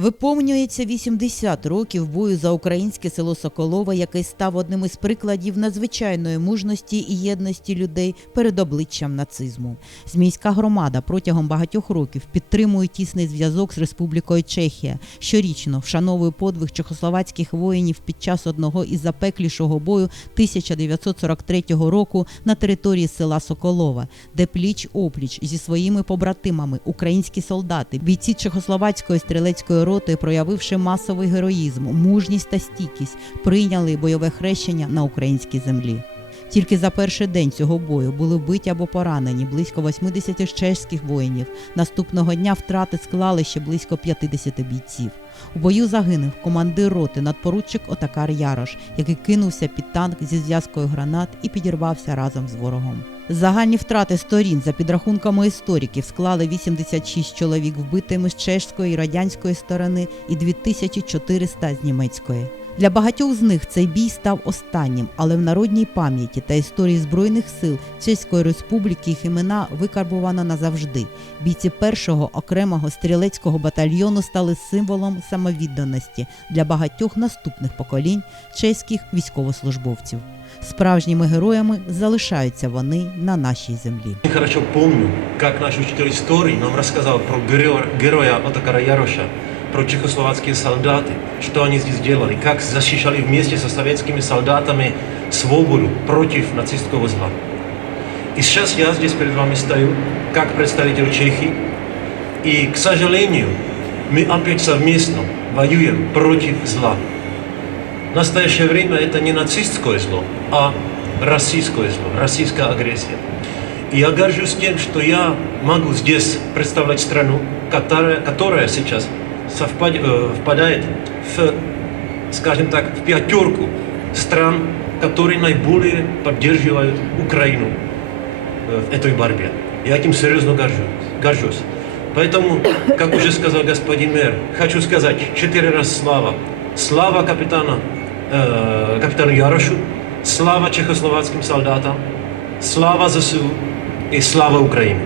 Виповнюється 80 років бою за українське село Соколове, який став одним із прикладів надзвичайної мужності і єдності людей перед обличчям нацизму. Змійська громада протягом багатьох років підтримує тісний зв'язок з Республікою Чехія. Щорічно вшановує подвиг чехословацьких воїнів під час одного із запеклішого бою 1943 року на території села Соколове, де пліч опліч зі своїми побратимами українські солдати, бійці чехословацької стрілецької роти, проявивши масовий героїзм, мужність та стійкість, прийняли бойове хрещення на українській землі. Тільки за перший день цього бою були вбиті або поранені близько 80 чеських воїнів. Наступного дня втрати склали ще близько 50 бійців. У бою загинув командир роти надпоручик Отакар Ярош, який кинувся під танк зі зв'язкою гранат і підірвався разом з ворогом. Загальні втрати сторін за підрахунками істориків склали 86 чоловік вбитими з чешської і радянської сторони і 2400 з німецької. Для багатьох з них цей бій став останнім, але в народній пам'яті та історії збройних сил Чеської Республіки їх імена викарбувано назавжди. Бійці першого окремого стрілецького батальйону стали символом самовідданості для багатьох наступних поколінь чеських військовослужбовців. Справжніми героями залишаються вони на нашій землі. Я хорошо помню, как наш учитель истории нам рассказал про героя Отакара Яроша, про чехословацкие солдаты, что они здесь делали, как защищали вместе со советскими солдатами свободу против нацистского зла. И сейчас я здесь перед вами стою, как представитель Чехии, и, к сожалению, мы опять совместно воюем против зла. В настоящее время это не нацистское зло, а российское зло, российская агрессия. И я горжусь тем, что я могу здесь представлять страну, которая, которая сейчас совпад- э, впадает в, скажем так, в пятерку стран, которые наиболее поддерживают Украину э, в этой борьбе. Я этим серьезно горжусь. горжусь. Поэтому, как уже сказал господин мэр, хочу сказать четыре раз слава. Слава капитана, э, капитану Ярошу, слава чехословацким солдатам, слава ЗСУ и слава Украине.